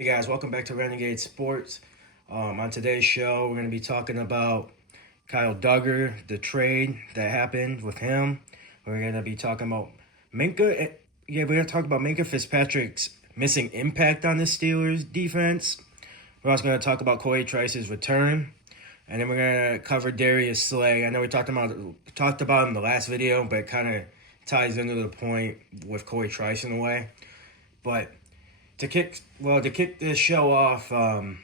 Hey guys, welcome back to Renegade Sports. On today's show, we're going to be talking about Kyle Duggar, the trade that happened with him. We're going to be talking about Minka. Yeah, we're going to talk about Minka Fitzpatrick's missing impact on the Steelers defense. We're also going to talk about Cory Trice's return, and then we're going to cover Darius Slay. I know we talked about him in the last video, but it kind of ties into the point with Cory Trice in a way. But to kick this show off, I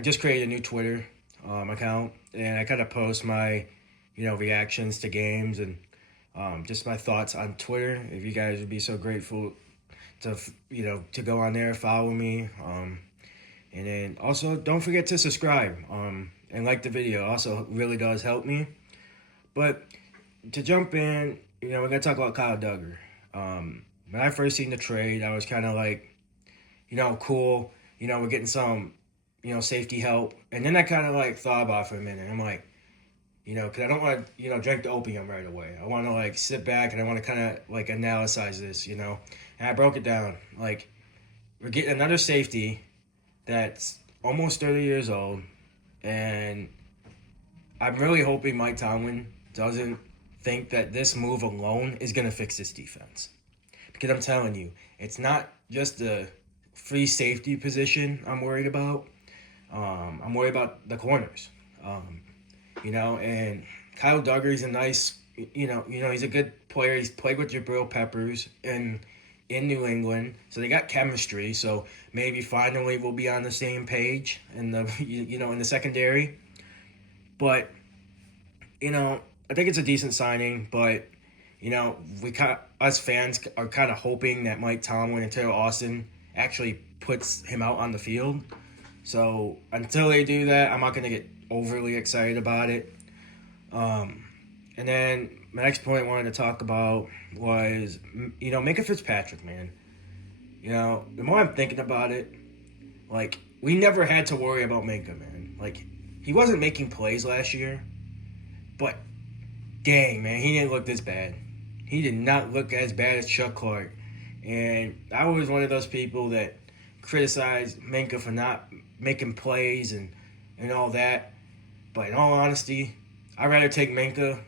just created a new Twitter account, and I kind of post my reactions to games and just my thoughts on Twitter. If you guys would be so grateful to go on there, follow me, and then also don't forget to subscribe and like the video. Also really does help me. But to jump in, we're gonna talk about Kyle Duggar. When I first seen the trade, I was kind of like, cool. We're getting some, safety help. And then I kind of like thought about it for a minute. I'm like, because I don't want to, drink the opium right away. I want to like sit back and I want to kind of like analyze this, And I broke it down. Like, we're getting another safety that's almost 30 years old. And I'm really hoping Mike Tomlin doesn't think that this move alone is going to fix this defense. Because I'm telling you, it's not just the free safety position I'm worried about. I'm worried about the corners. And Kyle Duggar, he's a nice, he's a good player. He's played with Jabril Peppers in New England, so they got chemistry. So maybe finally we'll be on the same page in the in the secondary. But I think it's a decent signing, but. Us fans are kind of hoping that Mike Tomlin and Taylor Austin actually puts him out on the field. So until they do that, I'm not going to get overly excited about it. And then my next point I wanted to talk about was, Minka Fitzpatrick, man. The more I'm thinking about it, like, we never had to worry about Minka, man. Like, he wasn't making plays last year, but dang, man, he didn't look this bad. He did not look as bad as Chuck Clark. And I was one of those people that criticized Minka for not making plays and all that. But in all honesty, I'd rather take Minka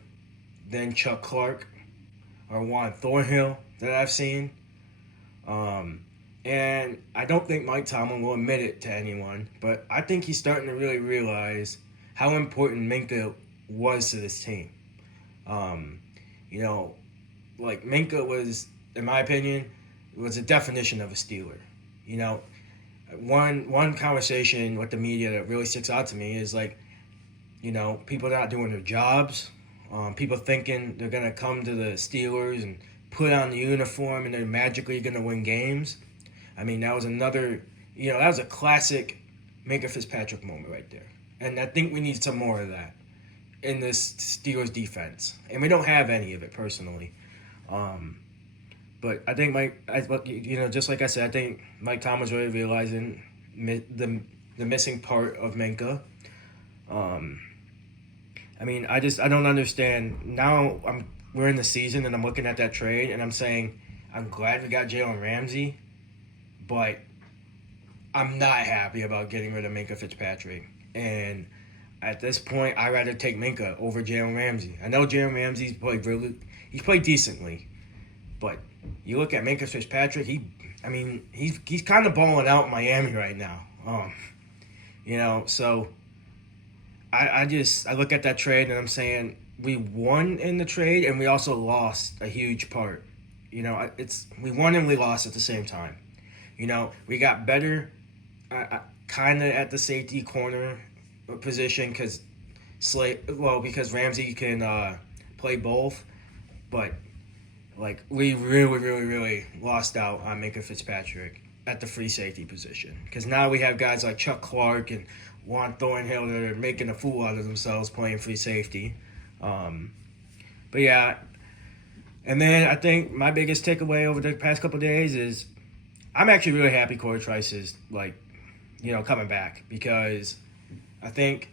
than Chuck Clark or Juan Thornhill that I've seen. And I don't think Mike Tomlin will admit it to anyone, but I think he's starting to really realize how important Minka was to this team. Like Minka was, in my opinion, was a definition of a Steeler. One conversation with the media that really sticks out to me is like, people not doing their jobs, people thinking they're gonna come to the Steelers and put on the uniform and they're magically gonna win games. I mean, that was that was a classic Minka Fitzpatrick moment right there, and I think we need some more of that in this Steelers defense, and we don't have any of it personally. But I think just like I said, I think Mike Tomlin's really realizing the missing part of Minka. I don't understand. Now we're in the season and I'm looking at that trade and I'm saying I'm glad we got Jalen Ramsey, but I'm not happy about getting rid of Minka Fitzpatrick. And at this point, I'd rather take Minka over Jalen Ramsey. I know Jalen Ramsey's played decently, but you look at Minka Fitzpatrick, he's kind of balling out in Miami right now. So I look at that trade and I'm saying we won in the trade and we also lost a huge part. We won and we lost at the same time. We got better kind of at the safety corner position because Ramsey can play both, but like we really, really, really lost out on Minka Fitzpatrick at the free safety position because now we have guys like Chuck Clark and Juan Thornhill that are making a fool out of themselves playing free safety. But yeah, and then I think my biggest takeaway over the past couple of days is I'm actually really happy Cory Trice is coming back because I think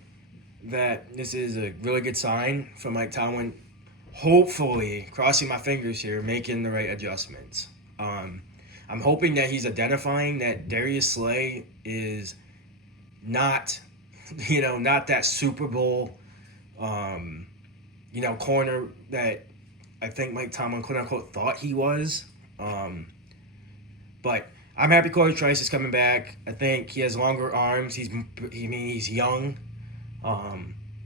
that this is a really good sign from Mike Tomlin. Hopefully, crossing my fingers here, making the right adjustments. I'm hoping that he's identifying that Darius Slay is not, not that Super Bowl, corner that I think Mike Tomlin, quote unquote, thought he was. But I'm happy Cory Trice is coming back. I think he has longer arms. He's young.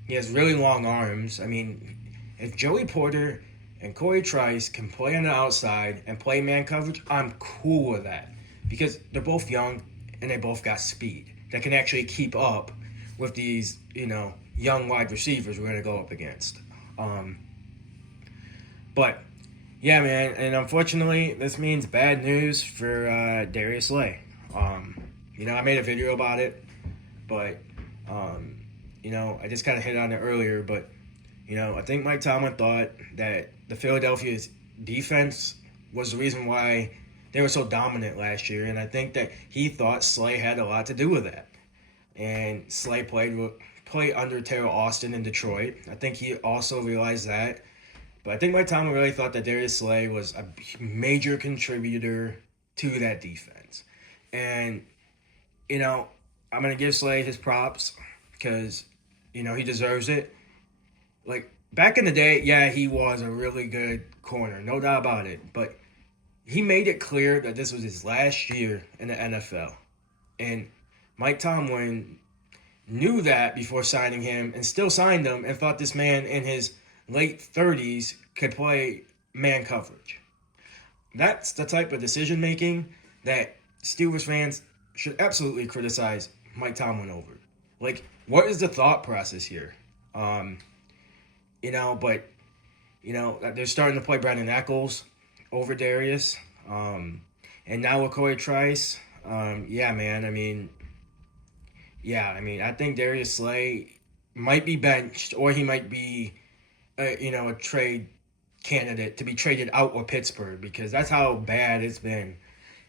He has really long arms. I mean, if Joey Porter and Cory Trice can play on the outside and play man coverage, I'm cool with that. Because they're both young and they both got speed that can actually keep up with these, young wide receivers we're going to go up against. But, yeah, man, and unfortunately, this means bad news for Darius Slay. I made a video about it, but, I just kind of hit on it earlier, but, I think Mike Tomlin thought that the Philadelphia's defense was the reason why they were so dominant last year, and I think that he thought Slay had a lot to do with that. And Slay played under Terrell Austin in Detroit. I think he also realized that. But I think Mike Tomlin really thought that Darius Slay was a major contributor to that defense. And, I'm going to give Slay his props because, he deserves it. Like, back in the day, yeah, he was a really good corner, no doubt about it. But he made it clear that this was his last year in the NFL. And Mike Tomlin knew that before signing him and still signed him and thought this man in his late 30s could play man coverage. That's the type of decision making that Steelers fans should absolutely criticize Mike Tomlin over. Like, what is the thought process here? They're starting to play Brandon Echols over Darius. And now with Cory Trice, I think Darius Slay might be benched or he might be, a trade candidate to be traded out of Pittsburgh because that's how bad it's been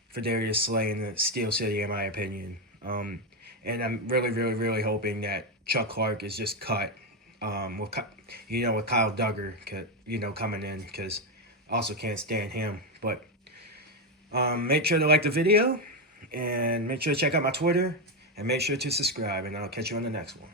for Darius Slay in the Steel City, in my opinion. And I'm really, really, really hoping that Chuck Clark is just cut with Kyle Duggar, coming in because I also can't stand him. But make sure to like the video and make sure to check out my Twitter and make sure to subscribe, and I'll catch you on the next one.